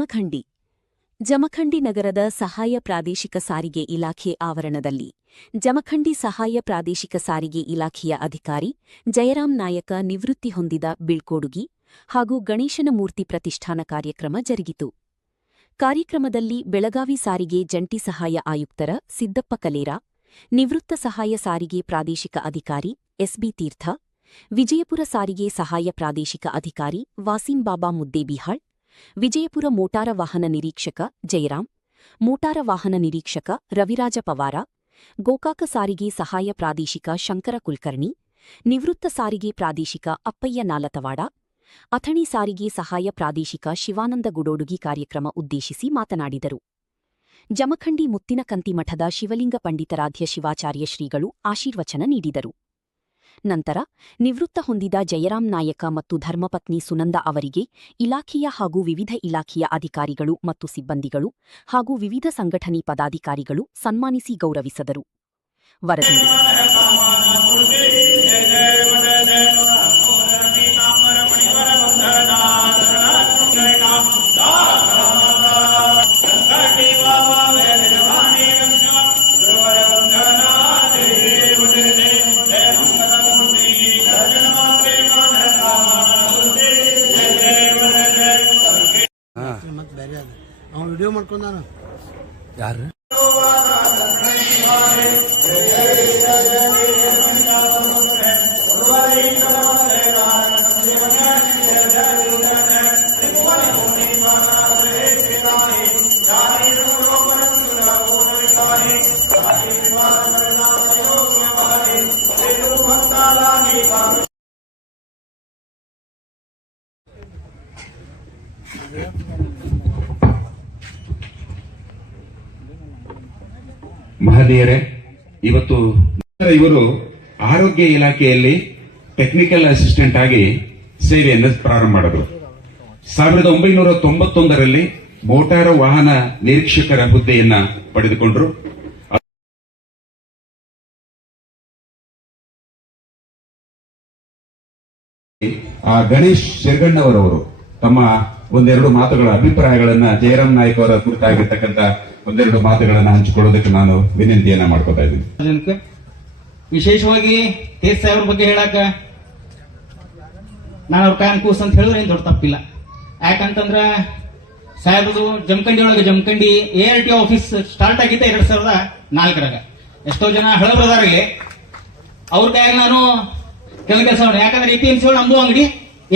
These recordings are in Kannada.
ಜಮಖಂಡಿ ಜಮಖಂಡಿ ನಗರದ ಸಹಾಯ ಪ್ರಾದೇಶಿಕ ಸಾರಿಗೆ ಇಲಾಖೆ ಆವರಣದಲ್ಲಿ ಜಮಖಂಡಿ ಸಹಾಯ ಪ್ರಾದೇಶಿಕ ಸಾರಿಗೆ ಇಲಾಖೆಯ ಅಧಿಕಾರಿ ಜಯರಾಮ್ ನಾಯಕ ನಿವೃತ್ತಿ ಹೊಂದಿದ ಬೀಳ್ಕೊಡುಗಿ ಹಾಗೂ ಗಣೇಶನ ಮೂರ್ತಿ ಪ್ರತಿಷ್ಠಾನ ಕಾರ್ಯಕ್ರಮ ಜರುಗಿತು. ಕಾರ್ಯಕ್ರಮದಲ್ಲಿ ಬೆಳಗಾವಿ ಸಾರಿಗೆ ಜಂಟಿ ಸಹಾಯ ಆಯುಕ್ತರ ಸಿದ್ದಪ್ಪ ಕಲೇರ, ನಿವೃತ್ತ ಸಹಾಯ ಸಾರಿಗೆ ಪ್ರಾದೇಶಿಕ ಅಧಿಕಾರಿ ಎಸ್ಬಿ ತೀರ್ಥ, ವಿಜಯಪುರ ಸಾರಿಗೆ ಸಹಾಯ ಪ್ರಾದೇಶಿಕ ಅಧಿಕಾರಿ ವಾಸಿಂ ಬಾಬಾ ಮುದ್ದೇಬಿಹಾಳ್, ವಿಜಯಪುರ ಮೋಟಾರ ವಾಹನ ನಿರೀಕ್ಷಕ ಜಯರಾಮ್, ಮೋಟಾರ ವಾಹನ ನಿರೀಕ್ಷಕ ರವಿರಾಜ ಪವಾರ, ಗೋಕಾಕ ಸಾರಿಗೆ ಸಹಾಯ ಪ್ರಾದೇಶಿಕ ಶಂಕರ ಕುಲಕರ್ಣಿ, ನಿವೃತ್ತ ಸಾರಿಗೆ ಪ್ರಾದೇಶಿಕ ಅಪ್ಪಯ್ಯ ನಾಲತವಾಡ, ಅಥಣಿ ಸಾರಿಗೆ ಸಹಾಯ ಪ್ರಾದೇಶಿಕ ಶಿವಾನಂದ ಗುಡೋಡುಗಿ ಕಾರ್ಯಕ್ರಮ ಉದ್ದೇಶಿಸಿ ಮಾತನಾಡಿದರು. ಜಮಖಂಡಿ ಮುತ್ತಿನಕಂತಿ ಮಠದ ಶಿವಲಿಂಗ ಪಂಡಿತಾರಾಧ್ಯ ಶಿವಾಚಾರ್ಯ ಶ್ರೀಗಳು ಆಶೀರ್ವಚನ ನೀಡಿದರು. ನಂತರ ನಿವೃತ್ತ ಹೊಂದಿದ ಜಯರಾಮ್ ನಾಯಕ ಮತ್ತು ಧರ್ಮಪತ್ನಿ ಸುನಂದ ಅವರಿಗೆ ಇಲಾಖೆಯ ಹಾಗೂ ವಿವಿಧ ಇಲಾಖೆಯ ಅಧಿಕಾರಿಗಳು ಮತ್ತು ಸಿಬ್ಬಂದಿಗಳು ಹಾಗೂ ವಿವಿಧ ಸಂಘಟನೆ ಪದಾಧಿಕಾರಿಗಳು ಸನ್ಮಾನಿಸಿ ಗೌರವಿಸಿದರು. ವರದಿ ವಿಡಿಯೋ ಮಾಡ್ಕೊಂಡ ಯಾರು ಮಹನೀಯರೇ, ಇವತ್ತು ಇವರು ಆರೋಗ್ಯ ಇಲಾಖೆಯಲ್ಲಿ ಟೆಕ್ನಿಕಲ್ ಅಸಿಸ್ಟೆಂಟ್ ಆಗಿ ಸೇವೆಯನ್ನು ಪ್ರಾರಂಭ ಮಾಡಿದ್ರು. 1991ರಲ್ಲಿ ಮೋಟಾರ ವಾಹನ ನಿರೀಕ್ಷಕರ ಹುದ್ದೆಯನ್ನ ಪಡೆದುಕೊಂಡ್ರು. ಗಣೇಶ್ ಶೆರ್ಗಣ್ಣವರವರು ತಮ್ಮ ಒಂದೆರಡು ಮಾತುಗಳ ಅಭಿಪ್ರಾಯಗಳನ್ನ ಜಯರಾಮ್ ನಾಯ್ಕ ಅವರ ಕುರಿತಾಗಿರ್ತಕ್ಕಂಥ ಒಂದೆರಡು ಮಾತುಗಳನ್ನ ಹಂಚಿಕೊಳ್ಳೋದಕ್ಕೆ ನಾನು ವಿನಂತಿಯನ್ನ ಮಾಡ್ಕೋತಾ ಇದ್ದೀನಿ. ವಿಶೇಷವಾಗಿ ತೇಜ್ ಸಾಹೇಬ್ರ ಬಗ್ಗೆ ಹೇಳಕ ನಾನು ಅವ್ರ ಕಾಯಂ ಕೂಸ್ ಅಂತ ಹೇಳಿದ್ರೆ ಏನ್ ದೊಡ್ಡ ತಪ್ಪಿಲ್ಲ. ಯಾಕಂತಂದ್ರ ಸಾಹೇಬ್ರದು ಜಮಖಂಡಿ ಒಳಗೆ ಜಮಖಂಡಿ ARTO ಆಫೀಸ್ ಸ್ಟಾರ್ಟ್ ಆಗಿದ್ದ 2004ರಾಗ. ಎಷ್ಟೋ ಜನ ಹಳಬ್ರದಾರಲ್ಲಿ ಅವ್ರ ಕಾಯಾಗ ನಾನು ಕೆಲಸ ಮಾಡಿ. ಯಾಕಂದ್ರೆ APMC ಒಳಗೆ ನಮ್ದು ಅಂಗಡಿ,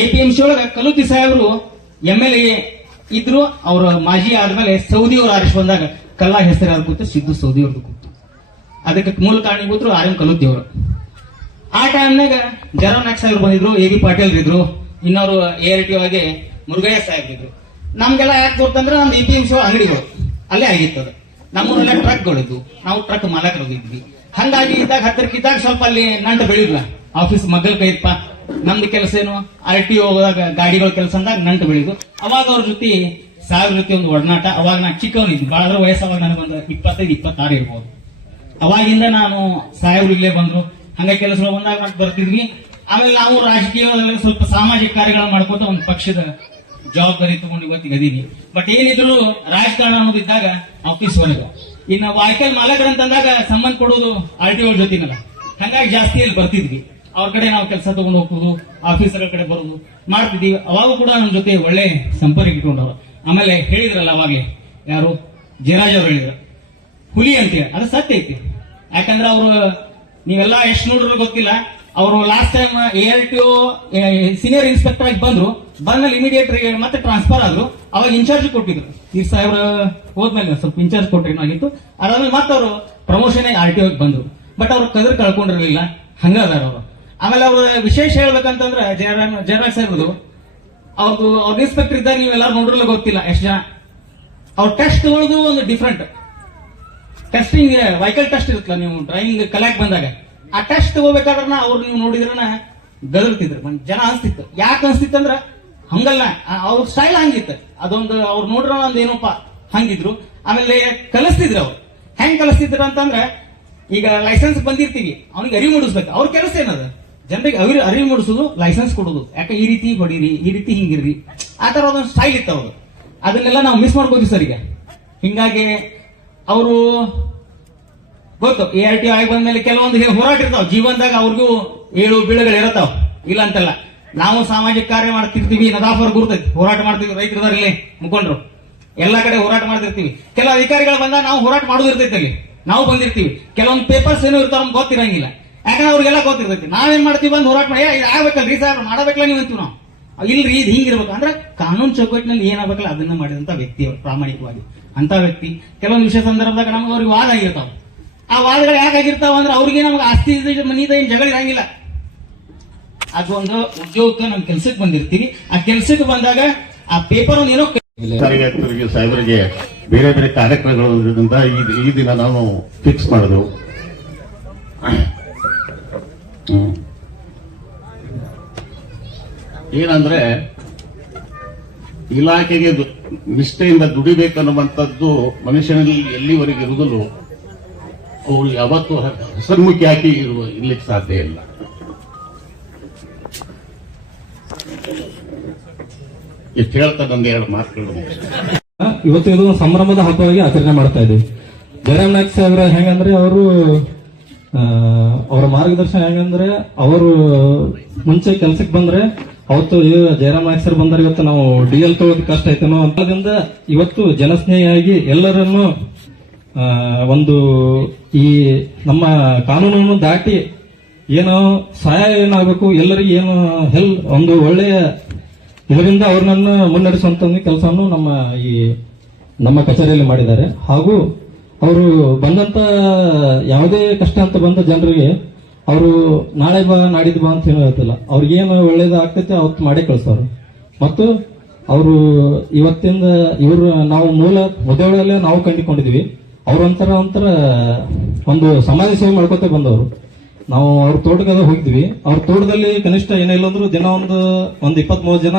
APMC ಒಳಗೆ ಕಲುತಿ ಸಾಹೇಬ್ರು MLA ಇದ್ರು. ಅವ್ರ ಮಾಜಿ ಆದ್ಮೇಲೆ ಸೌದಿ ಅವ್ರು ಆರಿಸಿ ಬಂದಾಗ ಕಲ್ಲಾ ಹೆಸರು ಕೂತು ಸಿದ್ದು ಸೌದಿ ಅವ್ರದ್ದು ಕೂತು. ಅದಕ್ಕೆ ಮೂಲ ಕಾರಣೀಭೂತರು RM ಕಲುದ್ದಿ ಅವರು. ಆ ಟೈಮ್ನಾಗ ಜಯರಾಮ್ ನಾಯ್ಕ ಸಾಹೇಬ್ರು ಬಂದಿದ್ರು, AB ಪಾಟೀಲ್ ಇದ್ರು, ಇನ್ನವರು ARTO ಆಗಿ ಮುರುಗಯ್ಯ ಸಾಹೇಬ್ರು ಇದ್ರು. ನಮ್ಗೆಲ್ಲ ಯಾಕೆ ಗೊತ್ತಂದ್ರೆ ನಮ್ದು APMC ಅಂಗಡಿಗಳು ಅಲ್ಲೇ ಆಗಿತ್ತದ. ನಮ್ಮೂರೆಲ್ಲ ಟ್ರಕ್ಗಳಿದ್ವು, ನಾವು ಟ್ರಕ್ ಮಾಲಕರು ಇದ್ವಿ. ಹಂಗಾಗಿ ಇದ್ದಾಗ ಹತ್ತಿರಕ್ಕಿದ್ದಾಗ ಸ್ವಲ್ಪ ಅಲ್ಲಿ ನಂಟು ಬೆಳಿದ್ಲ. ಆಫೀಸ್ ಮಗ್ಗಲ್ ಕೈಪ್ಪ, ನಮ್ದು ಕೆಲಸ ಏನು RTO ಹೋದಾಗ ಗಾಡಿಗಳ ಕೆಲಸ ಅಂದಾಗ ನಂಟು ಬೆಳಿದು. ಅವಾಗ ಅವ್ರ ಜೊತೆ ಸಾಹೇಬ್ರ ಜೊತೆ ಒಂದು ಒಡನಾಟ. ಅವಾಗ ನಾನು ಚಿಕ್ಕವನಿದ್ವಿ, ಬಹಳ ವಯಸ್ಸವಾಗ ನನಗೆ ಒಂದು 25-26 ಇರ್ಬೋದು. ಅವಾಗಿಂದ ನಾನು ಸಾಹೇಬ್ರು ಇಲ್ಲೇ ಬಂದ್ರು, ಹಂಗ ಕೆಲಸ ಬಂದಾಗ ಮತ್ತೆ ಬರ್ತಿದ್ವಿ. ಆಮೇಲೆ ನಾವು ರಾಜಕೀಯದಲ್ಲಿ ಸ್ವಲ್ಪ ಸಾಮಾಜಿಕ ಕಾರ್ಯಗಳನ್ನ ಮಾಡ್ಕೋತ ಒಂದು ಪಕ್ಷದ ಜವಾಬ್ದಾರಿ ತಗೊಂಡು ಇವತ್ತಿಗೆ ಅದೀವಿ. ಬಟ್ ಏನಿದ್ರು ರಾಜಕಾರಣ ಅನ್ನೋದಿದ್ದಾಗ ಆಫೀಸ್ ಹೊರಗೆ. ಇನ್ನು ವಾಯ್ಕಲ್ ಮಾಲಕರಂತಂದಾಗ ಸಂಬಂಧ ಕೊಡೋದು RTO ಜೊತೆನಲ್ಲ, ಹಂಗಾಗಿ ಜಾಸ್ತಿ ಅಲ್ಲಿ ಬರ್ತಿದ್ವಿ. ಅವ್ರ ಕಡೆ ನಾವು ಕೆಲಸ ತಗೊಂಡು ಹೋಗ್ಬೋದು, ಆಫೀಸರ್ ಕಡೆ ಬರೋದು ಮಾಡ್ತಿದ್ವಿ. ಅವಾಗ ಕೂಡ ನಮ್ಮ ಜೊತೆ ಒಳ್ಳೆ ಸಂಪರ್ಕ ಇಟ್ಕೊಂಡವ್ರು. ಆಮೇಲೆ ಹೇಳಿದ್ರಲ್ಲ ಅವಾಗಲೇ ಯಾರು ಜಯರಾಜ್ ಅವ್ರು ಹೇಳಿದ್ರು ಹುಲಿ ಅಂತೇಳಿ, ಅದು ಸತ್ಯ ಐತಿ. ಯಾಕಂದ್ರೆ ಅವರು ನೀವೆಲ್ಲ ಎಷ್ಟು ನೋಡಿದ್ರು ಗೊತ್ತಿಲ್ಲ, ಅವರು last time ARTO senior inspector ಆಗಿ ಬಂದ್ರು. ಬಂದ್ಮೇಲೆ ಇಮಿಡಿಯೇಟ್ ಮತ್ತೆ ಟ್ರಾನ್ಸ್ಫರ್ ಆದ್ರು. ಅವಾಗ ಇನ್ಚಾರ್ಜ್ ಕೊಟ್ಟಿದ್ರು. ಈ ಸಾಹೇಬ್ರ ಹೋದ್ಮೇಲೆ ಸ್ವಲ್ಪ ಇನ್ಚಾರ್ಜ್ ಕೊಟ್ಟಿನಾಗಿತ್ತು. ಅದಾದ್ಮೇಲೆ ಮತ್ತೆ ಅವರು ಪ್ರಮೋಷನ್ RTO ಬಂದ್ರು. ಬಟ್ ಅವ್ರು ಕದರ್ ಕಳ್ಕೊಂಡಿರ್ಲಿಲ್ಲ, ಹಂಗದಾರ ಅವರು. ಆಮೇಲೆ ಅವ್ರ ವಿಶೇಷ ಹೇಳ್ಬೇಕಂತಂದ್ರೆ ಜಯರಾಜ್ ಸಾಹೇಬ್ರದು ಅವ್ರದ್ದು ಅವ್ರ ಇನ್ಸ್ಪೆಕ್ಟರ್ ಇದ್ದಾಗ ನೀವೆಲ್ಲರೂ ನೋಡಿರ್ಲ ಗೊತ್ತಿಲ್ಲ ಎಷ್ಟು ಜನ. ಅವ್ರ ಟೆಸ್ಟ್ ಒಳಗೂ ಒಂದು ಡಿಫ್ರೆಂಟ್ ಟೆಸ್ಟಿಂಗ್, ವೆಹಿಕಲ್ ಟೆಸ್ಟ್ ಇರುತ್ತಲ್ಲ, ನೀವು ಡ್ರೈವಿಂಗ್ ಕಲಿಯಾಕ್ ಬಂದಾಗ ಆ ಟೆಸ್ಟ್ ತಗೋಬೇಕಾದ್ರೆ ಅವ್ರು ನೀವು ನೋಡಿದ್ರನ ಗದರ್ತಿದ್ರು. ಜನ ಅನ್ಸ್ತಿತ್ತು. ಯಾಕೆ ಅನ್ಸ್ತಿತ್ತಂದ್ರ ಹಂಗಲ್ಲ, ಅವ್ರ ಸ್ಟೈಲ್ ಹಂಗಿತ್ತು. ಅದೊಂದು ಅವ್ರು ನೋಡ್ರ ಒಂದ್ ಏನಪ್ಪ ಹಂಗಿದ್ರು. ಆಮೇಲೆ ಕಲಿಸ್ತಿದ್ರು. ಅವ್ರು ಹೆಂಗ್ ಕಲಿಸ್ತಿದ್ರು ಅಂತಂದ್ರೆ, ಈಗ ಲೈಸೆನ್ಸ್ ಬಂದಿರ್ತೀವಿ, ಅವ್ನಿಗೆ ಅರಿವು ಮೂಡಿಸ್ಬೇಕು. ಅವ್ರ ಕೆಲಸ ಏನದ ಜನರಿಗೆ ಅರಿವು ಮೂಡಿಸೋದು, ಲೈಸೆನ್ಸ್ ಕೊಡೋದು. ಯಾಕೆ ಈ ರೀತಿ ಹೊಡೀರಿ, ಈ ರೀತಿ ಹಿಂಗಿರ್ರಿ, ಆ ತರ ಒಂದೊಂದು ಸ್ಟೈಲ್ ಇತ್ತು ಅವ್ರು. ಅದನ್ನೆಲ್ಲ ನಾವು ಮಿಸ್ ಮಾಡ್ಕೋತೀವಿ ಸರ್ ಈಗ. ಹಿಂಗಾಗಿ ಅವರು ಗೊತ್ತು ARTO ಆಗಿ ಬಂದ್ಮೇಲೆ ಕೆಲವೊಂದು ಹೋರಾಟ ಇರ್ತಾವ ಜೀವನದಾಗ, ಅವ್ರಿಗೂ ಏಳು ಬೀಳುಗಳು ಇರತಾವ, ಇಲ್ಲ ಅಂತಲ್ಲ. ನಾವು ಸಾಮಾಜಿಕ ಕಾರ್ಯ ಮಾಡ್ತಿರ್ತೀವಿ, ನದಾಫರ್ ಗುರ್ತೈತಿ, ಹೋರಾಟ ಮಾಡ್ತೀವಿ, ರೈತರದಾರಲ್ಲಿ ಮುಖಂಡರು ಎಲ್ಲಾ ಕಡೆ ಹೋರಾಟ ಮಾಡ್ತಿರ್ತೀವಿ. ಕೆಲ ಅಧಿಕಾರಿಗಳು ಬಂದಾಗ ನಾವು ಹೋರಾಟ ಮಾಡೋದಿರ್ತೈತಿ, ಅಲ್ಲಿ ನಾವು ಬಂದಿರ್ತೀವಿ. ಕೆಲವೊಂದು ಪೇಪರ್ಸ್ ಏನೋ ಇರ್ತಾವ, ನಮ್ಗೆ ಗೊತ್ತಿರಂಗಿಲ್ಲ, ಯಾಕಂದ್ರೆ ಅವ್ರಿಗೆಲ್ಲ ಗೊತ್ತಿರ್ತೈತಿ. ನಾವೇನ್ ಮಾಡ್ತೀವಿ, ಬಂದು ಹೋರಾಟ ಮಾಡಿ ಆಗ್ಬೇಕಲ್ರಿ ಸರ್, ಮಾಡಬೇಕಲ್ಲ ನೀವು ಅಂತೀವಿ ನಾವು. ಇಲ್ರಿ ಇದು ಹಿಂಗಿರ್ಬೇಕು ಅಂದ್ರೆ ಕಾನೂನು ಚೌಕಟ್ಟಿನಲ್ಲಿ ಏನಾಗಬೇಕಲ್ಲ ಅದನ್ನ ಮಾಡಿದಂತ ವ್ಯಕ್ತಿ ಅವರು ಪ್ರಾಮಾಣಿಕವಾಗಿ. ಅಂತ ವ್ಯಕ್ತಿ ಕೆಲವೊಂದು ವಿಷಯ ಸಂದರ್ಭದಾಗ ನಮ್ಗೆ ಅವ್ರಿಗೆ ವಾದ ಆಗಿರ್ತಾವ. ಆ ವಾದಗಳು ಯಾಕಾಗಿರ್ತಾವ ಅಂದ್ರೆ ಅವ್ರಿಗೆ ನಮ್ಗೆ ಆಸ್ತಿ ಮನಿದ ಏನ್ ಜಗಳ ಇರಂಗಿಲ್ಲ. ಅದು ಒಂದು ಉದ್ಯೋಗಕ್ಕೆ ನಮ್ ಕೆಲ್ಸಕ್ಕೆ ಬಂದಿರ್ತೀವಿ. ಆ ಕೆಲ್ಸಕ್ಕೆ ಬಂದಾಗ ಆ ಪೇಪರ್ ಒಂದು ಏನೋ ಕಾರ್ಯಕರ್ತರಿಗೆ ಸಾಹೇಬರಿಗೆ ಬೇರೆ ಬೇರೆ ಕಾರ್ಯಕ್ರಮಗಳಿರೋದ್ರಿಂದ ಈ ದಿನ ನಾನು ಫಿಕ್ಸ್ ಮಾಡಿದೆವು. ಏನಂದ್ರೆ ಇಲಾಖೆಗೆ ನಿಷ್ಠೆಯಿಂದ ದುಡಿಬೇಕನ್ನುವಂಥದ್ದು ಮನುಷ್ಯನಲ್ಲಿ ಎಲ್ಲಿವರೆಗೆ ಇರುವುದಲ್ಲೂ ಅವರು ಯಾವತ್ತೂ ಹಸನ್ಮುಖಿ ಹಾಕಿ ಇರ್ಲಿಕ್ಕೆ ಸಾಧ್ಯ ಇಲ್ಲ. ಇಷ್ಟು ಹೇಳ್ತಾ ನಂದು ಎರಡು ಮಾತುಗಳು. ಇವತ್ತು ಇದು ಸಂಭ್ರಮದ ಹಬ್ಬವಾಗಿ ಆಚರಣೆ ಮಾಡ್ತಾ ಇದ್ದೀವಿ. ಜಯರಾಮ್ ನಾಯ್ಕ ಸಾಹೇಬ್ರ ಹೆಂಗಂದ್ರೆ ಅವರು ಅವರ ಮಾರ್ಗದರ್ಶನ ಹೆಂಗಂದ್ರೆ ಅವರು ಮುಂಚೆ ಕೆಲ್ಸಕ್ಕೆ ಬಂದ್ರೆ ಅವತ್ತು ಜಯರಾಮ್ ನಾಯ್ಕ ಸರ್ ಬಂದ್ರೆ ಇವತ್ತು ನಾವು DL ತಗೊಳ್ಳೋದು ಕಷ್ಟ ಆಯ್ತೇನೋ ಅಂತದಿಂದ ಇವತ್ತು ಜನಸ್ನೇಹಿಯಾಗಿ ಎಲ್ಲರನ್ನು ಒಂದು ಈ ನಮ್ಮ ಕಾನೂನನ್ನು ದಾಟಿ ಏನೋ ಸಹಾಯ ಏನಾಗಬೇಕು ಎಲ್ಲರಿಗೆ ಏನು ಒಂದು ಒಳ್ಳೆಯ ಇದರಿಂದ ಅವ್ರನ್ನ ಮುನ್ನಡೆಸುವಂತ ಕೆಲಸವನ್ನು ನಮ್ಮ ಕಚೇರಿಯಲ್ಲಿ ಮಾಡಿದ್ದಾರೆ. ಹಾಗೂ ಅವರು ಬಂದಂತ ಯಾವುದೇ ಕಷ್ಟ ಅಂತ ಬಂದ ಜನರಿಗೆ ಅವರು ನಾಳೆ ಬಾ ನಾಡಿದ್ದು ಬಾ ಅಂತ ಏನೋ ಹೇಳ್ತಿಲ್ಲ, ಅವ್ರಿಗೇನು ಒಳ್ಳೇದು ಆಗ್ತೈತೆ ಅವತ್ತು ಮಾಡೇ ಕಳಿಸ್ತಾರೆ. ಮತ್ತು ಅವರು ಇವತ್ತಿಂದ ಇವರು ನಾವು ಮೂಲ ಮೊದಲೇ ನಾವು ಕಂಡುಕೊಂಡಿದ್ವಿ, ಅವ್ರೊಂಥರ ಒಂದು ಸಮಾಜ ಸೇವೆ ಮಾಡ್ಕೊತ ಬಂದವರು. ನಾವು ಅವ್ರ ತೋಟಕ್ಕೆ ಹೋಗಿದ್ವಿ. ಅವ್ರ ತೋಟದಲ್ಲಿ ಕನಿಷ್ಠ ಏನಿಲ್ಲ ಅಂದ್ರೂ ದಿನ ಒಂದು 20-30 ಜನ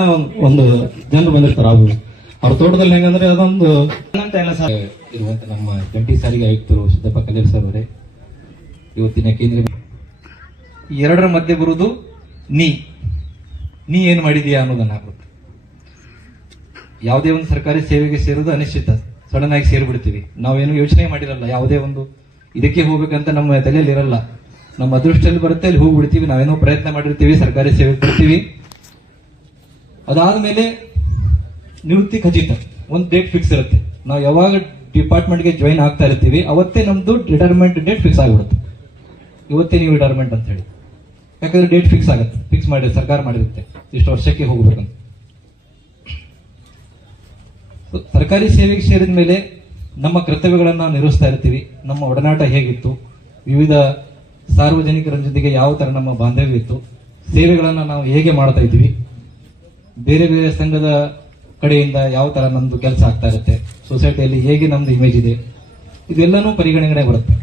ಒಂದು ಜನರು ಬಂದಿರ್ತಾರೆ. ಅವ್ರ ತೋಟದಲ್ಲಿ ಹೆಂಗಂದ್ರೆ ಅದೊಂದು ಇರುವಂತ ನಮ್ಮ ಜಂಟಿ ಸಾರಿಗೆ ಆಯುಕ್ತರು ಸಿದ್ದಪ್ಪ ಕಲೇರ್ ಸರ್ ಅವರೇ, ಇವತ್ತಿನ ಕೇಂದ್ರ ಎರಡರ ಮಧ್ಯೆ ಬರುವುದು ನೀ ಏನ್ ಮಾಡಿದೀಯಾ ಅನ್ನೋದನ್ನ ಹಾಕುತ್ತೆ. ಯಾವುದೇ ಒಂದು ಸರ್ಕಾರಿ ಸೇವೆಗೆ ಸೇರುವುದು ಅನಿಶ್ಚಿತ, ಸಡನ್ ಆಗಿ ಸೇರ್ಬಿಡ್ತೀವಿ. ನಾವೇನು ಯೋಚನೆ ಮಾಡಿರಲ್ಲ, ಯಾವುದೇ ಒಂದು ಇದಕ್ಕೆ ಹೋಗ್ಬೇಕಂತ ನಮ್ಮ ತಲೆಯಲ್ಲಿ ಇರಲ್ಲ. ನಮ್ಮ ಅದೃಷ್ಟದಲ್ಲಿ ಬರುತ್ತೆ, ಅಲ್ಲಿ ಹೋಗ್ಬಿಡ್ತೀವಿ. ನಾವೇನೋ ಪ್ರಯತ್ನ ಮಾಡಿರ್ತೀವಿ, ಸರ್ಕಾರಿ ಸೇವೆಗೆ ಬರ್ತೀವಿ. ಅದಾದ್ಮೇಲೆ ನಿವೃತ್ತಿ ಖಚಿತ, ಒಂದು ಡೇಟ್ ಫಿಕ್ಸ್ ಇರುತ್ತೆ. ನಾವು ಯಾವಾಗ ಡಿಪಾರ್ಟ್ಮೆಂಟ್ಗೆ ಜಾಯಿನ್ ಆಗ್ತಾ ಇರ್ತೀವಿ ಅವತ್ತೇ ನಮ್ದು ರಿಟೈರ್ಮೆಂಟ್ ಡೇಟ್ ಫಿಕ್ಸ್ ಆಗಿಬಿಡುತ್ತೆ. ಇವತ್ತೇ ನೀವು ರಿಟೈರ್ಮೆಂಟ್ ಅಂತ ಹೇಳಿ, ಯಾಕಂದ್ರೆ ಡೇಟ್ ಫಿಕ್ಸ್ ಆಗುತ್ತೆ, ಫಿಕ್ಸ್ ಮಾಡಿ ಸರ್ಕಾರ ಮಾಡಿರುತ್ತೆ ಇಷ್ಟು ವರ್ಷಕ್ಕೆ ಹೋಗ್ಬೇಕಂತ. ಸರ್ಕಾರಿ ಸೇವೆಗೆ ಸೇರಿದ ಮೇಲೆ ನಮ್ಮ ಕರ್ತವ್ಯಗಳನ್ನ ನಿರ್ವಹಿಸ್ತಾ ಇರ್ತೀವಿ. ನಮ್ಮ ಒಡನಾಟ ಹೇಗಿತ್ತು, ವಿವಿಧ ಸಾರ್ವಜನಿಕರ ಜೊತೆಗೆ ಯಾವ ತರ ನಮ್ಮ ಬಾಂಧವ್ಯ ಇತ್ತು, ಸೇವೆಗಳನ್ನ ನಾವು ಹೇಗೆ ಮಾಡ್ತಾ ಇದ್ವಿ, ಬೇರೆ ಬೇರೆ ಸಂಘದ ಕಡೆಯಿಂದ ಯಾವ ತರ ನಮ್ದು ಕೆಲಸ ಆಗ್ತಾ ಇರುತ್ತೆ, ಸೊಸೈಟಿಯಲ್ಲಿ ಹೇಗೆ ನಮ್ದು ಇಮೇಜ್ ಇದೆ, ಇದೆಲ್ಲನೂ ಪರಿಗಣನೆ ಬರುತ್ತೆ.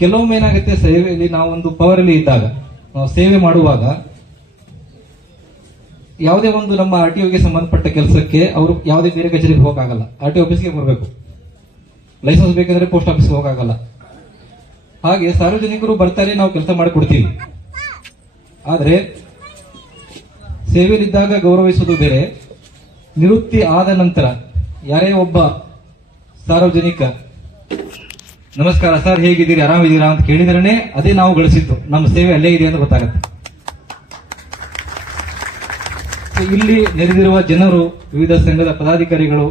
ಕೆಲವೊಮ್ಮೆ ಏನಾಗುತ್ತೆ, ಸೇವೆಯಲ್ಲಿ ನಾವೊಂದು ಪವರ್ ಅಲ್ಲಿ ಇದ್ದಾಗ ನಾವು ಸೇವೆ ಮಾಡುವಾಗ ಯಾವುದೇ ಒಂದು ನಮ್ಮ RTOಗೆ ಸಂಬಂಧಪಟ್ಟ ಕೆಲಸಕ್ಕೆ ಅವರು ಯಾವುದೇ ಬೇರೆ ಕಚೇರಿಗೆ ಹೋಗಕ್ಕಾಗಲ್ಲ, RTO ಆಫೀಸ್ಗೆ ಬರಬೇಕು. ಲೈಸೆನ್ಸ್ ಬೇಕಂದ್ರೆ ಪೋಸ್ಟ್ ಆಫೀಸ್ಗೆ ಹೋಗಕ್ಕಾಗಲ್ಲ. ಹಾಗೆ ಸಾರ್ವಜನಿಕರು ಬರ್ತಾರೆ, ನಾವು ಕೆಲಸ ಮಾಡಿಕೊಡ್ತೀವಿ. ಆದ್ರೆ ಸೇವೆಯಲ್ಲಿದ್ದಾಗ ಗೌರವಿಸುವುದು ಬೇರೆ, ನಿವೃತ್ತಿ ಆದ ನಂತರ ಯಾರೇ ಒಬ್ಬ ಸಾರ್ವಜನಿಕ ನಮಸ್ಕಾರ ಸರ್ ಹೇಗಿದ್ದೀರಿ ಆರಾಮಿದ್ದೀರಾ ಅಂತ ಕೇಳಿದ್ರೇನೆ ಅದೇ ನಾವು ಗಳಿಸಿದ್ದು, ನಮ್ಮ ಸೇವೆ ಅಲ್ಲೇ ಇದೆ ಅಂತ ಗೊತ್ತಾಗುತ್ತೆ. ಇಲ್ಲಿ ನೆರೆದಿರುವ ಜನರು, ವಿವಿಧ ಸಂಘದ ಪದಾಧಿಕಾರಿಗಳು,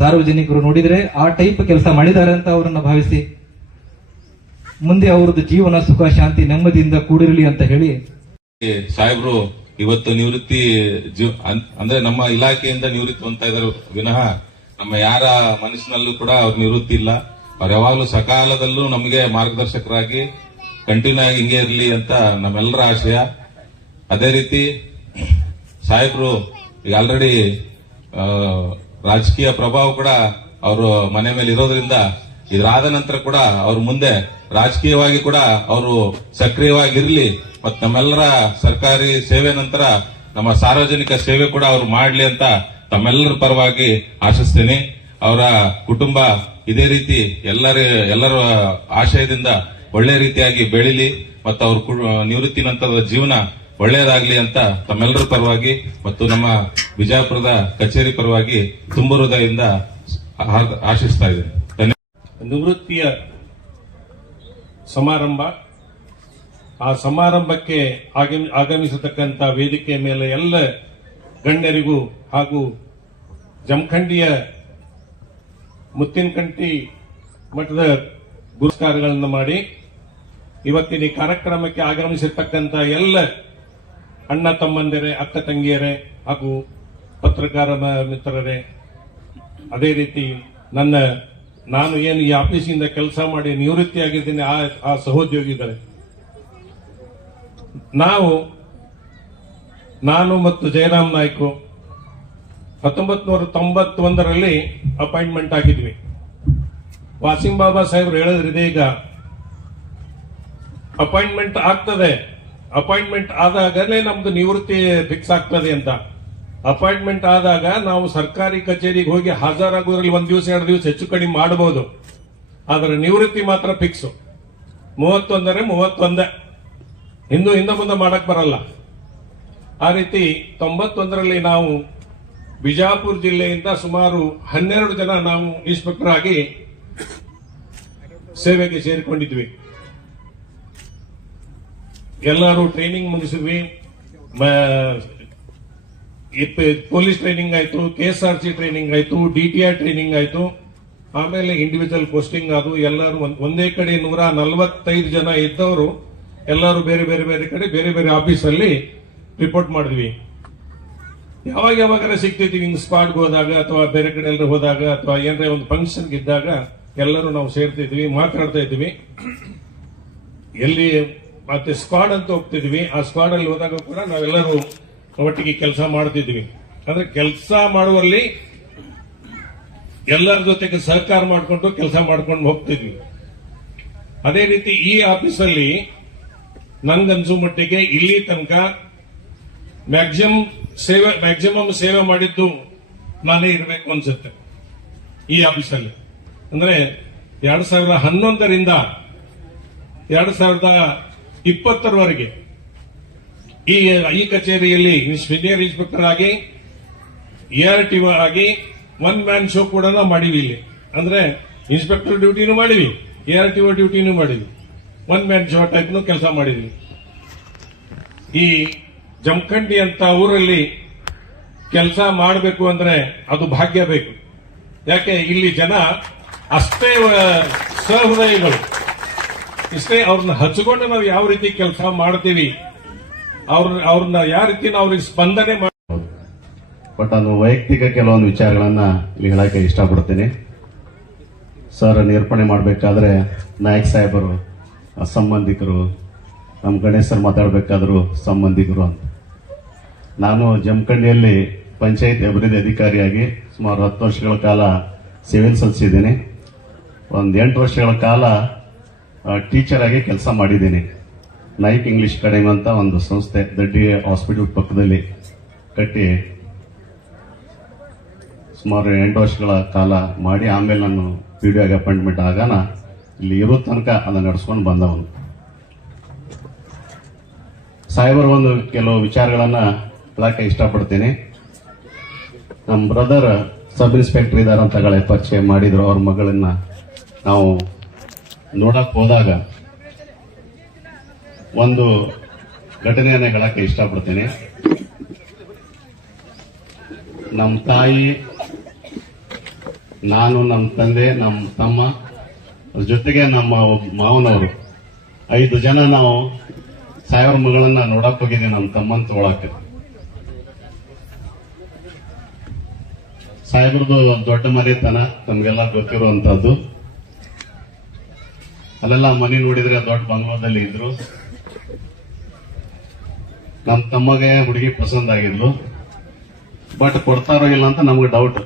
ಸಾರ್ವಜನಿಕರು ನೋಡಿದ್ರೆ ಆ ಟೈಪ್ ಕೆಲಸ ಮಾಡಿದ್ದಾರೆ ಅಂತ ಅವರನ್ನ ಭಾವಿಸಿ ಮುಂದೆ ಅವರದ್ದು ಜೀವನ ಸುಖ ಶಾಂತಿ ನೆಮ್ಮದಿಯಿಂದ ಕೂಡಿರಲಿ ಅಂತ ಹೇಳಿ ಸಾಹೇಬ್ರು ಇವತ್ತು ನಿವೃತ್ತಿ ಅಂದ್ರೆ ನಮ್ಮ ಇಲಾಖೆಯಿಂದ ನಿವೃತ್ತಿ ಹೊಂದ್ತಾ ಇದ್ದಾರೆ ವಿನಃ ನಮ್ಮ ಯಾರ ಮನಸ್ಸಿನಲ್ಲೂ ಕೂಡ ಅವ್ರ ನಿವೃತ್ತಿ ಇಲ್ಲ. ಅವ್ರು ಯಾವಾಗಲೂ ಸಕಾಲದಲ್ಲೂ ನಮಗೆ ಮಾರ್ಗದರ್ಶಕರಾಗಿ ಕಂಟಿನ್ಯೂ ಆಗಿ ಹಿಂಗೆ ಇರಲಿ ಅಂತ ನಮ್ಮೆಲ್ಲರ ಆಶಯ. ಅದೇ ರೀತಿ ಸಾಹೇಬ್ರು ಈಗ ಆಲ್ರೆಡಿ ರಾಜಕೀಯ ಪ್ರಭಾವ ಕೂಡ ಅವರು ಮನೆ ಮೇಲೆ ಇರೋದ್ರಿಂದ ಇದಾದ ನಂತರ ಕೂಡ ಅವ್ರ ಮುಂದೆ ರಾಜಕೀಯವಾಗಿ ಕೂಡ ಅವರು ಸಕ್ರಿಯವಾಗಿರ್ಲಿ ಮತ್ತು ನಮ್ಮೆಲ್ಲರ ಸರ್ಕಾರಿ ಸೇವೆ ನಂತರ ನಮ್ಮ ಸಾರ್ವಜನಿಕ ಸೇವೆ ಕೂಡ ಅವ್ರು ಮಾಡ್ಲಿ ಅಂತ ತಮ್ಮೆಲ್ಲರ ಪರವಾಗಿ ಆಶಿಸ್ತೇನೆ. ಅವರ ಕುಟುಂಬ ಇದೇ ರೀತಿ ಎಲ್ಲರ ಆಶಯದಿಂದ ಒಳ್ಳೆ ರೀತಿಯಾಗಿ ಬೆಳಿಲಿ ಮತ್ತು ಅವ್ರ ನಿವೃತ್ತಿ ನಂತರದ ಜೀವನ ಒಳ್ಳೆಯದಾಗ್ಲಿ ಅಂತ ತಮ್ಮೆಲ್ಲರ ಪರವಾಗಿ ಮತ್ತು ನಮ್ಮ ಬಿಜಾಪುರದ ಕಚೇರಿ ಪರವಾಗಿ ತುಂಬ ಹೃದಯದಿಂದ ಆಶಿಸ್ತಾ ಇದ್ದೇನೆ. ನಿವೃತ್ತಿಯ ಸಮಾರಂಭ, ಆ ಸಮಾರಂಭಕ್ಕೆ ಆಗಮಿಸತಕ್ಕಂಥ ವೇದಿಕೆ ಮೇಲೆ ಎಲ್ಲ ಗಣ್ಯರಿಗೂ ಹಾಗೂ ಜಮಖಂಡಿಯ ಮುತ್ತಿನಕಂಟಿ ಮಠದ ಪುರಸ್ಕಾರಗಳನ್ನು ಮಾಡಿ ಇವತ್ತಿನ ಈ ಕಾರ್ಯಕ್ರಮಕ್ಕೆ ಆಗಮಿಸಿರ್ತಕ್ಕಂಥ ಎಲ್ಲ ಅಣ್ಣ ತಮ್ಮಂದಿರೇ, ಅಕ್ಕ ತಂಗಿಯರೇ ಹಾಗೂ ಪತ್ರಕಾರ ಮಿತ್ರರೇ, ಅದೇ ರೀತಿ ನಾನು ಏನು ಈ ಆಫೀಸಿಂದ ಕೆಲಸ ಮಾಡಿ ನಿವೃತ್ತಿಯಾಗಿದ್ದೀನಿ ಆ ಸಹೋದ್ಯೋಗಿಗಳೇ, ನಾನು ಮತ್ತು ಜಯರಾಮ್ ನಾಯ್ಕು 1991ರಲ್ಲಿ ಅಪಾಯಿಂಟ್ಮೆಂಟ್ ಆಗಿದ್ವಿ. ವಾಸಿಂ ಬಾಬಾ ಸಾಹೇಬ್ರು ಹೇಳಿದ್ರಿದೆ, ಈಗ ಅಪಾಯಿಂಟ್ಮೆಂಟ್ ಆಗ್ತದೆ, ಅಪಾಯಿಂಟ್ಮೆಂಟ್ ಆದಾಗಲೇ ನಮ್ದು ನಿವೃತ್ತಿ ಫಿಕ್ಸ್ ಆಗ್ತದೆ ಅಂತ. ಅಪಾಯಿಂಟ್ಮೆಂಟ್ ಆದಾಗ ನಾವು ಸರ್ಕಾರಿ ಕಚೇರಿಗೆ ಹೋಗಿ ಹಾಜರಾಗೋದ್ರಲ್ಲಿ 1 ದಿವಸ 2 ದಿವಸ ಹೆಚ್ಚು ಕಡಿಮೆ ಮಾಡಬಹುದು, ಆದರೆ ನಿವೃತ್ತಿ ಮಾತ್ರ ಫಿಕ್ಸ್ 31 ಹಿಂದೆ ಮುಂದೆ ಮಾಡಕ್ ಬರಲ್ಲ. ಆ ರೀತಿ 91ರಲ್ಲಿ ನಾವು ಬಿಜಾಪುರ ಜಿಲ್ಲೆಯಿಂದ ಸುಮಾರು 12 ಜನ ನಾವು ಇನ್ಸ್ಪೆಕ್ಟರ್ ಆಗಿ ಸೇವೆಗೆ ಸೇರಿಕೊಂಡಿದ್ವಿ. ಎಲ್ಲರೂ ಟ್ರೈನಿಂಗ್ ಮುಗಿಸಿದ್ವಿ. ಪೊಲೀಸ್ ಟ್ರೈನಿಂಗ್ ಆಯ್ತು, KSRC ಟ್ರೈನಿಂಗ್ ಆಯ್ತು, DTI ಟ್ರೈನಿಂಗ್ ಆಯ್ತು, ಆಮೇಲೆ ಇಂಡಿವಿಜುವಲ್ ಪೋಸ್ಟಿಂಗ್ ಅದು. ಎಲ್ಲರೂ ಒಂದೇ ಕಡೆ 145 ಜನ ಇದ್ದವರು ಎಲ್ಲರೂ ಬೇರೆ ಬೇರೆ ಕಡೆ ಬೇರೆ ಬೇರೆ ಆಫೀಸಲ್ಲಿ ರಿಪೋರ್ಟ್ ಮಾಡಿದ್ವಿ. ಯಾವಾಗಾರ ಸಿಗ್ತಿದ್ವಿ, ಹಿಂಗ್ ಸ್ಪಾಟ್ಗೆ ಹೋದಾಗ ಅಥವಾ ಬೇರೆ ಕಡೆ ಎಲ್ಲರೂ ಹೋದಾಗ ಅಥವಾ ಏನಾರ ಒಂದು ಫಂಕ್ಷನ್ ಇದ್ದಾಗ ಎಲ್ಲರೂ ನಾವು ಸೇರ್ತಿದ್ವಿ, ಮಾತಾಡ್ತಾ ಇದ್ವಿ. ಎಲ್ಲಿ ಮತ್ತೆ ಸ್ಕ್ವಾಡ್ ಅಂತ ಹೋಗ್ತಿದ್ವಿ, ಆ ಸ್ಕ್ವಾಡ್ ಅಲ್ಲಿ ಹೋದಾಗ ಕೂಡ ನಾವೆಲ್ಲರೂ ಒಟ್ಟಿಗೆ ಕೆಲಸ ಮಾಡ್ತಿದ್ವಿ. ಅಂದ್ರೆ ಕೆಲಸ ಮಾಡುವಲ್ಲಿ ಎಲ್ಲರ ಜೊತೆಗೆ ಸಹಕಾರ ಮಾಡಿಕೊಂಡು ಕೆಲಸ ಮಾಡ್ಕೊಂಡು ಹೋಗ್ತಿದ್ವಿ. ಅದೇ ರೀತಿ ಈ ಆಫೀಸಲ್ಲಿ ನನ್ಗನ್ಸು ಮಟ್ಟಿಗೆ ಇಲ್ಲಿ ತನಕ ಮ್ಯಾಕ್ಸಿಮಮ್ ಸೇವೆ ಮಾಡಿದ್ದು ನಾನೇ ಇರಬೇಕು ಅನ್ಸುತ್ತೆ ಈ ಆಫೀಸಲ್ಲಿ. ಅಂದ್ರೆ 2011ರಿಂದ 2020ರವರೆಗೆ ಈ ಕಚೇರಿಯಲ್ಲಿ ಸೀನಿಯರ್ ಇನ್ಸ್ಪೆಕ್ಟರ್ ಆಗಿ ARTO ಆಗಿ 1 ಮ್ಯಾನ್ ಶೋ ಕೂಡ ಮಾಡಿವಿ. ಇಲ್ಲಿ ಅಂದ್ರೆ ಇನ್ಸ್ಪೆಕ್ಟರ್ ಡ್ಯೂಟಿನೂ ಮಾಡಿವಿ, ARTO ಡ್ಯೂಟಿನೂ ಮಾಡಿದ್ವಿ, 1 ಮ್ಯಾನ್ ಶೋ ಟೈಪ್ನು ಕೆಲಸ ಮಾಡಿದ್ವಿ. ಈ ಜಮಖಂಡಿ ಅಂತ ಊರಲ್ಲಿ ಕೆಲಸ ಮಾಡಬೇಕು ಅಂದ್ರೆ ಅದು ಭಾಗ್ಯ ಬೇಕು. ಯಾಕೆ ಇಲ್ಲಿ ಜನ ಅಷ್ಟೇ ಸಹೃದಯಗಳು, ಇಷ್ಟೇ ಅವ್ರನ್ನ ಹಚ್ಚಿಕೊಂಡು ನಾವು ಯಾವ ರೀತಿ ಕೆಲಸ ಮಾಡ್ತೀವಿ, ಅವ್ರನ್ನ ಯಾವ ರೀತಿ ನಾವು ಅವ್ರಿಗೆ ಸ್ಪಂದನೆ ಮಾಡಿ. ಬಟ್ ನಾನು ವೈಯಕ್ತಿಕ ಕೆಲವೊಂದು ವಿಚಾರಗಳನ್ನ ಇಲ್ಲಿ ಹೇಳಕ್ಕೆ ಇಷ್ಟಪಡ್ತೀನಿ. ಸರ್ ನಿರೂಪಣೆ ಮಾಡಬೇಕಾದ್ರೆ ನಾಯಕ್ ಸಾಹೇಬರು ಸಂಬಂಧಿಕರು, ನಮ್ಮ ಗಣೇಶ್ ಸರ್ ಮಾತಾಡಬೇಕಾದ್ರು ಸಂಬಂಧಿಕರು ಅಂತ. ನಾನು ಜಮಖಂಡಿಯಲ್ಲಿ ಪಂಚಾಯತ್ ಅಭಿವೃದ್ಧಿ ಅಧಿಕಾರಿಯಾಗಿ ಸುಮಾರು 10 ವರ್ಷಗಳ ಕಾಲ ಸೇವೆ ಸಲ್ಲಿಸಿದ್ದೀನಿ. ಒಂದು 8 ವರ್ಷಗಳ ಕಾಲ ಟೀಚರ್ ಆಗಿ ಕೆಲಸ ಮಾಡಿದ್ದೀನಿ. ನಾಯ್ಕ್ ಇಂಗ್ಲಿಷ್ ಅಕಾಡೆಮಿ ಅಂತ ಒಂದು ಸಂಸ್ಥೆ ದಡ್ಡಿ ಹಾಸ್ಪಿಟಲ್ ಪಕ್ಕದಲ್ಲಿ ಕಟ್ಟಿ ಸುಮಾರು 8 ವರ್ಷಗಳ ಕಾಲ ಮಾಡಿ ಆಮೇಲೆ ನಾನು PDO ಆಗಿ ಅಪಾಯಿಂಟ್ಮೆಂಟ್ ಆಗಾನ ಇಲ್ಲಿ ಇರೋ ತನಕ ಅದನ್ನ ನಡೆಸ್ಕೊಂಡು ಬಂದವನು. ಸಾಹೇಬರ ಒಂದು ಕೆಲವು ವಿಚಾರಗಳನ್ನ ಹೇಳಕ್ಕೆ ಇಷ್ಟಪಡ್ತೀನಿ. ನಮ್ಮ ಬ್ರದರ್ ಸಬ್ ಇನ್ಸ್ಪೆಕ್ಟರ್ ಇದಾರೆ ಅಂತ ಪರಿಚಯ ಮಾಡಿದ್ರು. ಅವ್ರ ಮಗಳನ್ನ ನಾವು ನೋಡಕ್ ಹೋದಾಗ ಒಂದು ಘಟನೆಯನ್ನ ಹೇಳಕ್ಕೆ ಇಷ್ಟಪಡ್ತೀನಿ. ನಮ್ಮ ತಾಯಿ, ನಾನು, ನಮ್ಮ ತಂದೆ, ನಮ್ಮ ತಮ್ಮ, ಜೊತೆಗೆ ನಮ್ಮ ಮಾವನವರು 5 ಜನ ನಾವು ಸಾಹೇಬ್ರ ಮಗಳನ್ನ ನೋಡಕ್ ಹೋಗಿದ್ದೀವಿ. ನಮ್ಮ ತಮ್ಮನ್ ತಗೊಳಕ್ಕೆ ಸಾಹೇಬ್ರದ್ದು ದೊಡ್ಡ ಮನೆತನ ತಮ್ಗೆಲ್ಲ ಗೊತ್ತಿರುವಂತದ್ದು. ಅಲ್ಲೆಲ್ಲ ಮನೆ ನೋಡಿದ್ರೆ ದೊಡ್ಡ ಬಂಗ್ಲೋದಲ್ಲಿ ಇದ್ರು. ನಮ್ಮ ತಮ್ಮಗೆ ಹುಡುಗಿ ಪಸಂದ್ ಆಗಿದ್ಲು, ಬಟ್ ಕೊಡ್ತಾರೋ ಇಲ್ಲ ಅಂತ ನಮ್ಗೆ ಡೌಟ್.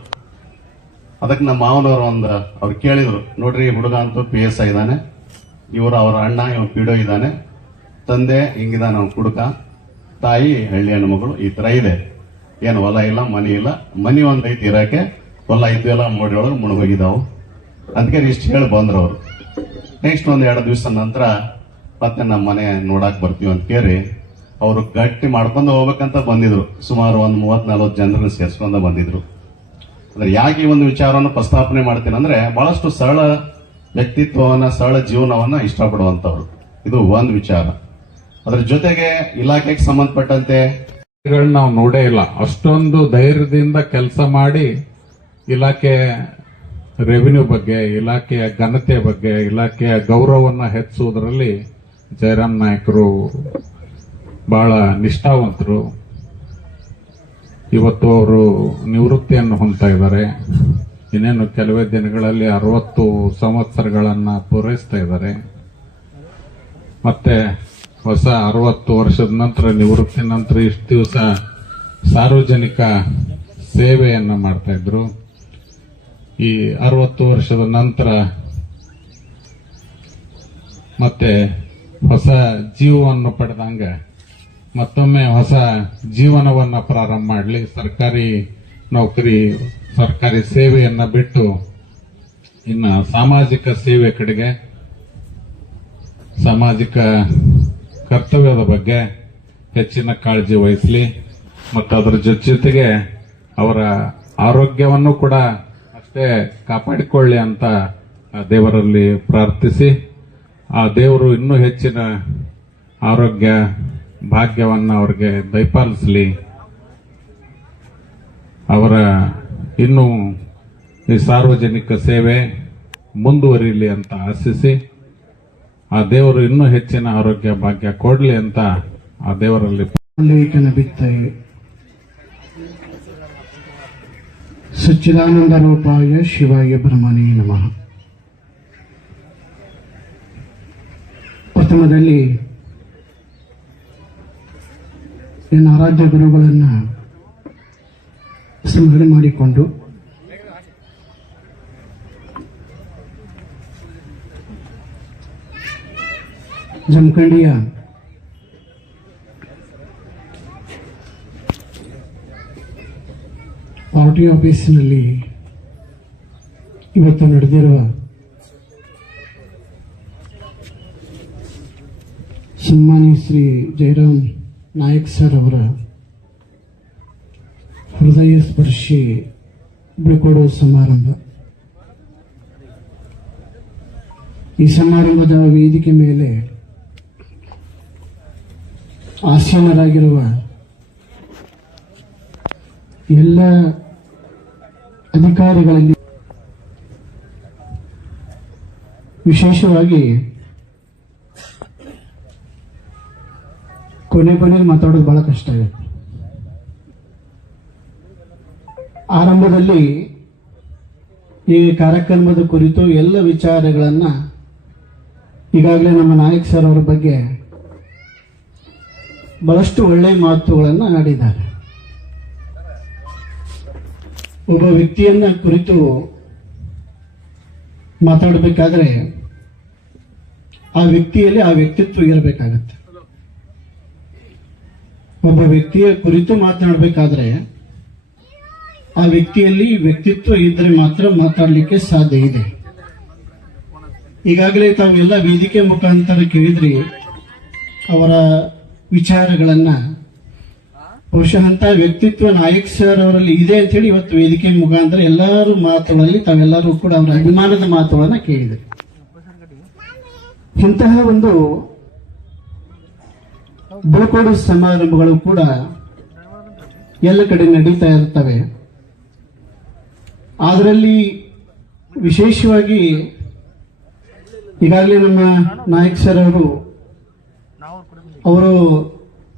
ಅದಕ್ಕೆ ನಮ್ಮ ಮಾವನವರು ಅವ್ರು ಕೇಳಿದ್ರು, ನೋಡ್ರಿ ಹುಡುಗ ಅಂತೂ PSI ಇದ್ದಾನೆ, ಇವರು ಅವ್ರ ಅಣ್ಣ ಇವ್ PDO ಇದ್ದಾನೆ, ತಂದೆ ಹಿಂಗಿದಾನೆ ಅವ್ನು ಕುಡುಕ, ತಾಯಿ ಹಳ್ಳಿ ಹೆಣ್ಣು ಮಗಳು, ಈ ತರ ಇದೆ. ಏನು ಹೊಲ ಇಲ್ಲ, ಮನಿ ಇಲ್ಲ, ಮನಿ ಒಂದ್ ಐತಿ ಇರಕ್ಕೆ, ಹೊಲ ಇದ್ದು ಎಲ್ಲ ಮೋಡಿ ಒಳಗೆ ಮುಳುಗೋಗಿದ್ದಾವು. ಅದಕ್ಕೆ ಇಷ್ಟು ಹೇಳಿ ಬಂದ್ರು ಅವರು. ನೆಕ್ಸ್ಟ್ 1-2 ದಿವಸ ನಂತರ ಮತ್ತೆ ನಮ್ಮ ಮನೆ ನೋಡಕ್ ಬರ್ತೀವಿ ಅಂತ ಕೇಳಿ ಅವರು ಗಟ್ಟಿ ಮಾಡ್ಕೊಂಡು ಹೋಗ್ಬೇಕಂತ ಬಂದಿದ್ರು. ಸುಮಾರು ಒಂದು 30-40 ಜನರನ್ನು ಸೇರಿಸ್ಕೊಂಡು ಬಂದಿದ್ರು. ಅಂದ್ರೆ ಯಾಕೆ ಈ ಒಂದು ವಿಚಾರವನ್ನು ಪ್ರಸ್ತಾಪನೆ ಮಾಡ್ತೀನಿ ಅಂದ್ರೆ, ಬಹಳಷ್ಟು ಸರಳ ವ್ಯಕ್ತಿತ್ವವನ್ನ, ಸರಳ ಜೀವನವನ್ನ ಇಷ್ಟಪಡುವಂತವ್ರು. ಇದು ಒಂದು ವಿಚಾರ. ಅದ್ರ ಜೊತೆಗೆ ಇಲಾಖೆಗೆ ಸಂಬಂಧಪಟ್ಟಂತೆ ನಾವು ನೋಡೇ ಇಲ್ಲ. ಅಷ್ಟೊಂದು ಧೈರ್ಯದಿಂದ ಕೆಲಸ ಮಾಡಿ ಇಲಾಖೆ ರೆವಿನ್ಯೂ ಬಗ್ಗೆ, ಇಲಾಖೆಯ ಘನತೆ ಬಗ್ಗೆ, ಇಲಾಖೆಯ ಗೌರವವನ್ನು ಹೆಚ್ಚಿಸುವುದರಲ್ಲಿ ಜಯರಾಮ್ ನಾಯಕರು ಬಹಳ ನಿಷ್ಠಾವಂತರು. ಇವತ್ತು ಅವರು ನಿವೃತ್ತಿಯನ್ನು ಹೊಂದ್ತಾ ಇದ್ದಾರೆ. ಇನ್ನೇನು ಕೆಲವೇ ದಿನಗಳಲ್ಲಿ 60 ಸಂವತ್ಸರಗಳನ್ನ ಪೂರೈಸ್ತಾ ಇದ್ದಾರೆ. ಮತ್ತೆ ಹೊಸ 60 ವರ್ಷದ ನಂತರ, ನಿವೃತ್ತಿ ನಂತರ ಇಷ್ಟು ದಿವಸ ಸಾರ್ವಜನಿಕ ಸೇವೆಯನ್ನ ಮಾಡ್ತಾ ಇದ್ರು. ಈ 60 ವರ್ಷದ ನಂತರ ಮತ್ತೆ ಹೊಸ ಜೀವವನ್ನು ಪಡೆದಂಗ ಮತ್ತೊಮ್ಮೆ ಹೊಸ ಜೀವನವನ್ನ ಪ್ರಾರಂಭ ಮಾಡಲಿ. ಸರ್ಕಾರಿ ನೌಕರಿ, ಸರ್ಕಾರಿ ಸೇವೆಯನ್ನ ಬಿಟ್ಟು ಇನ್ನು ಸಾಮಾಜಿಕ ಸೇವೆ ಕಡೆಗೆ, ಸಾಮಾಜಿಕ ಕರ್ತವ್ಯದ ಬಗ್ಗೆ ಹೆಚ್ಚಿನ ಕಾಳಜಿ ವಹಿಸಲಿ. ಮತ್ತು ಅದರ ಜೊತೆಗೆ ಅವರ ಆರೋಗ್ಯವನ್ನು ಕೂಡ ಅಷ್ಟೇ ಕಾಪಾಡಿಕೊಳ್ಳಿ ಅಂತ ದೇವರಲ್ಲಿ ಪ್ರಾರ್ಥಿಸಿ, ಆ ದೇವರು ಇನ್ನೂ ಹೆಚ್ಚಿನ ಆರೋಗ್ಯ ಭಾಗ್ಯವನ್ನು ಅವರಿಗೆ ದಯಪಾಲಿಸಲಿ. ಅವರ ಇನ್ನೂ ಈ ಸಾರ್ವಜನಿಕ ಸೇವೆ ಮುಂದುವರಿಯಲಿ ಅಂತ ಆಶಿಸಿ, ಆ ದೇವರು ಇನ್ನೂ ಹೆಚ್ಚಿನ ಆರೋಗ್ಯ ಭಾಗ್ಯ ಕೊಡಲಿ ಅಂತ ಆ ದೇವರಲ್ಲಿ ಲೇಖನ ಬಿತ್ತವೆ. ಸಚ್ಚಿದಾನಂದ ರೂಪಾಯ ಶಿವಾಯ ಬ್ರಹ್ಮಣೇ ನಮಃ. ಪ್ರಥಮದಲ್ಲಿ ನನ್ನ ಆರಾಧ್ಯ ಗುರುಗಳನ್ನು ಸ್ಮರಣೆ ಮಾಡಿಕೊಂಡು ಜಮಖಂಡಿಯ ಪಾರ್ಟಿ ಆಫೀಸಿನಲ್ಲಿ ಇವತ್ತು ನಡೆದಿರುವ ಸನ್ಮಾನ್ಯ ಶ್ರೀ ಜಯರಾಮ್ ನಾಯಕ್ ಸರ್ ಅವರ ಹೃದಯ ಸ್ಪರ್ಶಿ ಬೀಳ್ಕೊಡುವ ಸಮಾರಂಭ. ಈ ಸಮಾರಂಭದ ವೇದಿಕೆ ಮೇಲೆ ಆಸೀನರಾಗಿರುವ ಎಲ್ಲ ಅಧಿಕಾರಿಗಳಲ್ಲಿ ವಿಶೇಷವಾಗಿ ಕೊನೆಗೆ ಮಾತಾಡೋದು ಬಹಳ ಕಷ್ಟ ಇದೆ. ಆರಂಭದಲ್ಲಿ ಈ ಕಾರ್ಯಕ್ರಮದ ಕುರಿತು ಎಲ್ಲ ವಿಚಾರಗಳನ್ನ ಈಗಾಗಲೇ ನಮ್ಮ ನಾಯಕ್ ಸರ್ ಅವರ ಬಗ್ಗೆ ಬಹಳಷ್ಟು ಒಳ್ಳೆಯ ಮಾತುಗಳನ್ನು ಆಡಿದ್ದಾರೆ. ಒಬ್ಬ ವ್ಯಕ್ತಿಯನ್ನ ಕುರಿತು ಮಾತಾಡಬೇಕಾದ್ರೆ ಆ ವ್ಯಕ್ತಿಯಲ್ಲಿ ಆ ವ್ಯಕ್ತಿತ್ವ ಇರಬೇಕಾಗತ್ತೆ. ಒಬ್ಬ ವ್ಯಕ್ತಿಯ ಕುರಿತು ಮಾತನಾಡಬೇಕಾದ್ರೆ ಆ ವ್ಯಕ್ತಿಯಲ್ಲಿ ವ್ಯಕ್ತಿತ್ವ ಇದ್ರೆ ಮಾತ್ರ ಮಾತಾಡಲಿಕ್ಕೆ ಸಾಧ್ಯ ಇದೆ. ಈಗಾಗಲೇ ತಾವೆಲ್ಲ ವೇದಿಕೆ ಮುಖಾಂತರ ಕೇಳಿದ್ರಿ ಅವರ ವಿಚಾರಗಳನ್ನ. ಬಹುಶಃ ಅಂತ ವ್ಯಕ್ತಿತ್ವ ನಾಯಕ್ ಸರ್ ಅವರಲ್ಲಿ ಇದೆ ಅಂತ ಹೇಳಿ ಇವತ್ತು ವೇದಿಕೆ ಮುಖಾಂತರ ಎಲ್ಲರೂ ಮಾತುಗಳಲ್ಲಿ ತಾವೆಲ್ಲರೂ ಕೂಡ ಅವರ ಅಭಿಮಾನದ ಮಾತುಗಳನ್ನ ಕೇಳಿದ್ರಿ. ಇಂತಹ ಒಂದು ಬೀಳ್ಕೊಡುವ ಸಮಾರಂಭಗಳು ಕೂಡ ಎಲ್ಲ ಕಡೆ ನಡೀತಾ ಇರ್ತವೆ. ಅದರಲ್ಲಿ ವಿಶೇಷವಾಗಿ ಈಗಾಗಲೇ ನಮ್ಮ ನಾಯಕ್ ಸರ್ ಅವರು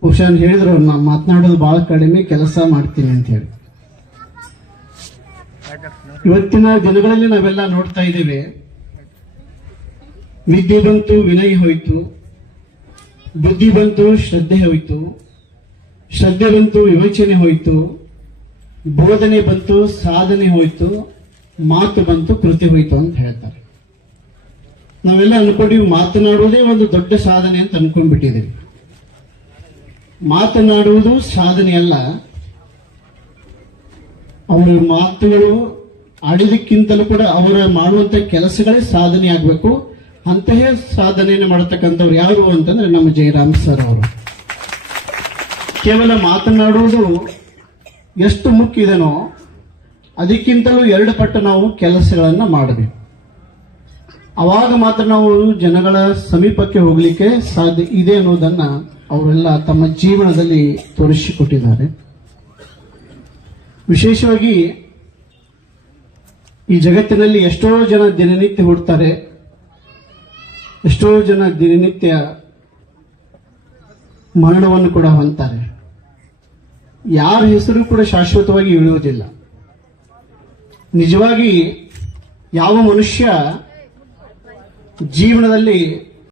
ಬಹುಶಃ ಹೇಳಿದ್ರು, ನಾನು ಮಾತನಾಡೋದು ಬಹಳ ಕಡಿಮೆ, ಕೆಲಸ ಮಾಡ್ತೀನಿ ಅಂತ ಹೇಳಿ. ಇವತ್ತಿನ ದಿನಗಳಲ್ಲಿ ನಾವೆಲ್ಲ ನೋಡ್ತಾ ಇದ್ದೇವೆ, ವಿದ್ಯೆ ಬಂತು ವಿನಯ ಹೋಯ್ತು, ಬುದ್ಧಿ ಬಂತು ಶ್ರದ್ಧೆ ಹೋಯ್ತು, ಶ್ರದ್ಧೆ ಬಂತು ವಿವೇಚನೆ ಹೋಯ್ತು, ಬೋಧನೆ ಬಂತು ಸಾಧನೆ ಹೋಯ್ತು, ಮಾತು ಬಂತು ಕೃತಿ ಹೋಯ್ತು ಅಂತ ಹೇಳ್ತಾರೆ. ನಾವೆಲ್ಲ ಅನ್ಕೊಂಡಿವಿ ಮಾತನಾಡುವುದೇ ಒಂದು ದೊಡ್ಡ ಸಾಧನೆ ಅಂತ ಅನ್ಕೊಂಡ್ಬಿಟ್ಟಿದ್ದೀವಿ. ಮಾತನಾಡುವುದು ಸಾಧನೆ ಅಲ್ಲ, ಅವರ ಮಾತುಗಳು ಆಡಿದಕ್ಕಿಂತಲೂ ಕೂಡ ಅವರ ಮಾಡುವಂತ ಕೆಲಸಗಳೇ ಸಾಧನೆ ಆಗಬೇಕು. ಅಂತಹ ಸಾಧನೆಯನ್ನು ಮಾಡತಕ್ಕಂಥವ್ರು ಯಾರು ಅಂತಂದ್ರೆ ನಮ್ಮ ಜಯರಾಮ್ ಸರ್ ಅವರು. ಕೇವಲ ಮಾತನಾಡುವುದು ಎಷ್ಟು ಮುಖ್ಯ ಇದೆನೋ ಅದಕ್ಕಿಂತಲೂ 2 ಪಟ್ಟು ನಾವು ಕೆಲಸಗಳನ್ನು ಮಾಡಬೇಕು. ಅವಾಗ ಮಾತ್ರ ನಾವು ಜನಗಳ ಸಮೀಪಕ್ಕೆ ಹೋಗಲಿಕ್ಕೆ ಸಾಧ್ಯ ಇದೆ ಅನ್ನೋದನ್ನ ಅವರೆಲ್ಲ ತಮ್ಮ ಜೀವನದಲ್ಲಿ ತೋರಿಸಿಕೊಟ್ಟಿದ್ದಾರೆ. ವಿಶೇಷವಾಗಿ ಈ ಜಗತ್ತಿನಲ್ಲಿ ಎಷ್ಟೋ ಜನ ದಿನನಿತ್ಯ ಹುಡ್ತಾರೆ, ಎಷ್ಟೋ ಜನ ದಿನನಿತ್ಯ ಮರಣವನ್ನು ಕೂಡ ಹೊಂದ್ತಾರೆ. ಯಾರ ಹೆಸರು ಕೂಡ ಶಾಶ್ವತವಾಗಿ ಉಳಿಯುವುದಿಲ್ಲ. ನಿಜವಾಗಿ ಯಾವ ಮನುಷ್ಯ ಜೀವನದಲ್ಲಿ